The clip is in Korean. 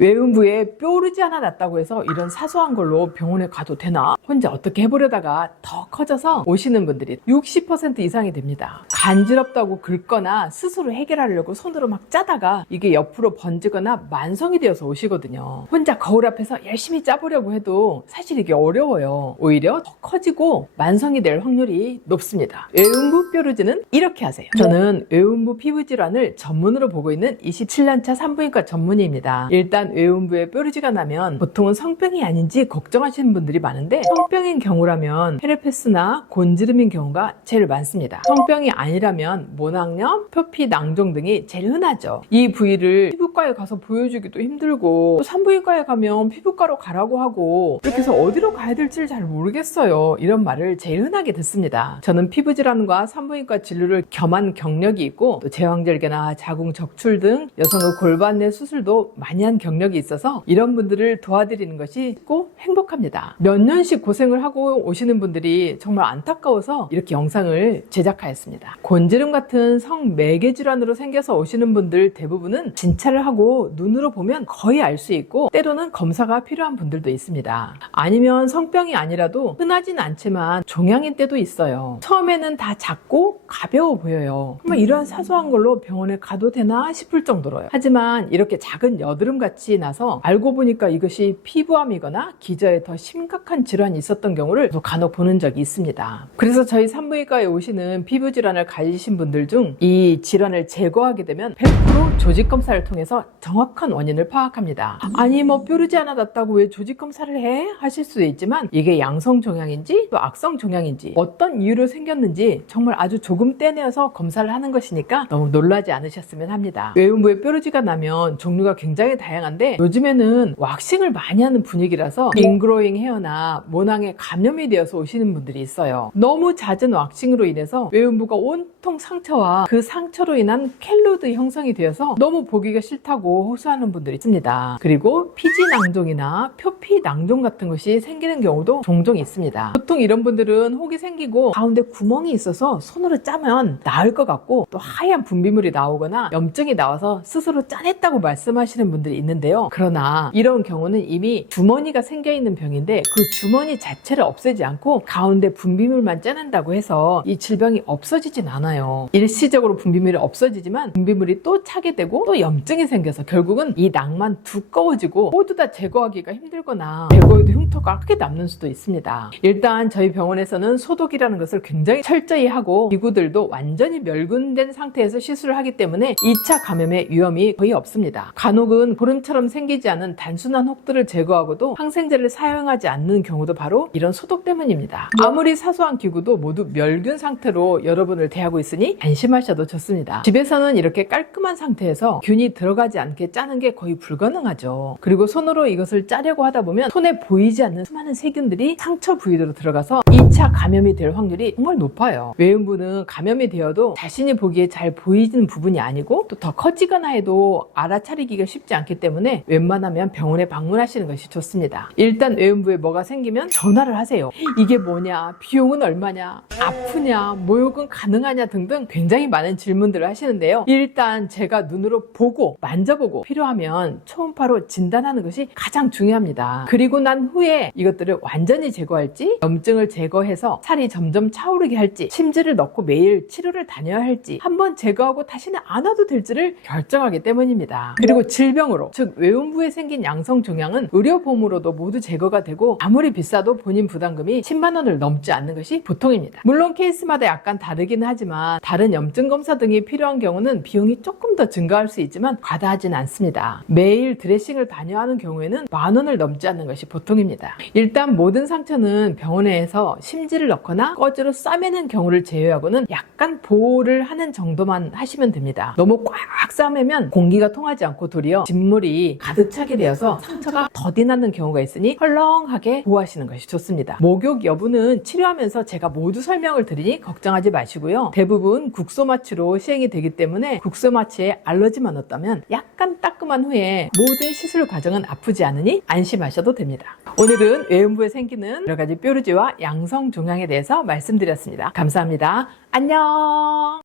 외음부에 뾰루지 하나 났다고 해서 이런 사소한 걸로 병원에 가도 되나? 혼자 어떻게 해보려다가 더 커져서 오시는 분들이 60% 이상이 됩니다. 간지럽다고 긁거나 스스로 해결하려고 손으로 막 짜다가 이게 옆으로 번지거나 만성이 되어서 오시거든요. 혼자 거울 앞에서 열심히 짜보려고 해도 사실 이게 어려워요. 오히려 더 커지고 만성이 될 확률이 높습니다. 외음부 뾰루지는 이렇게 하세요. 저는 외음부 피부 질환을 전문으로 보고 있는 27년차 산부인과 전문의입니다. 일단 외음부에 뾰루지가 나면 보통은 성병이 아닌지 걱정하시는 분들이 많은데, 성병인 경우라면 헤르페스나 곤지름인 경우가 제일 많습니다. 성병이 아니라면 모낭염, 표피, 낭종 등이 제일 흔하죠. 이 부위를 피부과에 가서 보여주기도 힘들고, 또 산부인과에 가면 피부과로 가라고 하고, 이렇게 해서 어디로 가야 될지를 잘 모르겠어요, 이런 말을 제일 흔하게 듣습니다. 저는 피부질환과 산부인과 진료를 겸한 경력이 있고, 또 제왕절개나 자궁 적출 등 여성의 골반 내 수술도 많이 한 경력이 있어서 이런 분들을 도와드리는 것이 꼭 행복합니다. 몇 년씩 고생을 하고 오시는 분들이 정말 안타까워서 이렇게 영상을 제작하였습니다. 곤지름 같은 성매개 질환으로 생겨서 오시는 분들 대부분은 진찰을 하고 눈으로 보면 거의 알 수 있고, 때로는 검사가 필요한 분들도 있습니다. 아니면 성병이 아니라도 흔하진 않지만 종양인 때도 있어요. 처음에는 다 작고 가벼워 보여요. 정말 이러한 사소한 걸로 병원에 가도 되나 싶을 정도로요. 하지만 이렇게 작은 여드름 같이 나서 알고 보니까 이것이 피부암이거나 기저에 더 심각한 질환이 있었던 경우를 간혹 보는 적이 있습니다. 그래서 저희 산부인과에 오시는 피부 질환을 가지신 분들 중 이 질환을 제거하게 되면 100% 조직 검사를 통해서 정확한 원인을 파악합니다. 아니 뭐 뾰루지 하나 났다고 왜 조직 검사를 해? 하실 수도 있지만, 이게 양성 종양인지 또 악성 종양인지 어떤 이유로 생겼는지 정말 아주 조금 떼내어서 검사를 하는 것이니까 너무 놀라지 않으셨으면 합니다. 외음부에 뾰루지가 나면 종류가 굉장히 다양한데, 요즘에는 왁싱을 많이 하는 분위기라서 인그로잉 헤어나 모낭에 감염이 되어서 오시는 분들이 있어요. 너무 잦은 왁싱으로 인해서 외음부가 온통 상처와 그 상처로 인한 켈로드 형성이 되어서 너무 보기가 싫다고 호소하는 분들이 있습니다. 그리고 피지낭종이나 표피낭종 같은 것이 생기는 경우도 종종 있습니다. 보통 이런 분들은 혹이 생기고 가운데 구멍이 있어서 손으로 짜면 나을 것 같고, 또 하얀 분비물이 나오거나 염증이 나와서 스스로 짜냈다고 말씀하시는 분들이 있는데요. 그러나 이런 경우는 이미 주머니가 생겨있는 병인데, 그 주머니 자체를 없애지 않고 가운데 분비물만 짜낸다고 해서 이 질병이 없어지진 않아요. 일시적으로 분비물이 없어지지만 분비물이 또 차게 되고 또 염증이 생겨서 결국은 이 낭만 두꺼워지고 모두 다 제거하기가 힘들거나 제거해도 흉터가 크게 남는 수도 있습니다. 일단 저희 병원에서는 소독이라는 것을 굉장히 철저히 하고, 기구들도 완전히 멸균된 상태에서 시술을 하기 때문에 2차 감염의 위험이 거의 없습니다. 간혹은 보름처럼 생기지 않은 단순한 혹들을 제거하고도 항생제를 사용하지 않는 경우도 바로 이런 소독 때문입니다. 아무리 사소한 기구도 모두 멸균 상태로 여러분을 대하고 있으니 안심하셔도 좋습니다. 집에서는 이렇게 깔끔한 상태에서 균이 들어가지 않게 짜는 게 거의 불가능하죠. 그리고 손으로 이것을 짜려고 하다 보면 손에 보이지 않는 수많은 세균들이 상처 부위로 들어가서 2차 감염이 될 확률이 정말 높아요. 외음부는 감염이 되어도 자신이 보기에 잘 보이는 부분이 아니고, 또 더 커지거나 해도 알아차리기가 쉽지 않기 때문에 웬만하면 병원에 방문하시는 것이 좋습니다. 일단 외음부에 뭐가 생기면 전화를 하세요. 이게 뭐냐, 비용은 얼마냐, 아프냐, 모욕은 가능하냐 등등 굉장히 많은 질문들을 하시는데요. 일단 제가 눈으로 보고 만져보고 필요하면 초음파로 진단하는 것이 가장 중요합니다. 그리고 난 후에 이것들을 완전히 제거할지, 염증을 제거해서 살이 점점 차오르게 할지, 침지를 넣고 매일 치료를 다녀야 할지, 한번 제거하고 다시는 안 와도 될지를 결정하기 때문입니다. 그리고 질병으로, 즉 외음부에 생긴 양성 종양은 의료보험으로도 모두 제거가 되고, 아무리 비싸도 본인 부담금이 10만 원을 넘지 않는 것이 보통입니다. 물론 케이스마다 약간 다르긴 하지만, 다른 염증 검사 등이 필요한 경우는 비용이 조금 더 증가할 수 있지만 과다하진 않습니다. 매일 드레싱을 다녀야 하는 경우에는 10,000원을 넘지 않는 것이 보통입니다. 일단 모든 상처는 병원에서 심지를 넣거나 꺼즈로 싸매는 경우를 제외하고는 약간 보호를 하는 정도만 하시면 됩니다. 너무 꽉 싸매면 공기가 통하지 않고 도리어 진물이 가득 차게 되어서 상처가 더디 나는 경우가 있으니 헐렁하게 보호하시는 것이 좋습니다. 목욕 여부는 치료하면서 제가 모두 설명을 드리니 걱정하지 마시고요. 대부분 국소 마취로 시행이 되기 때문에 국소 마취에 알러지만 없다면 약간 따끔한 후에 모든 시술 과정은 아프지 않으니 안심하셔도 됩니다. 오늘은 외음부에 생기는 여러 가지 뾰루지와 양성 종양에 대해서 말씀드렸습니다. 감사합니다. 안녕.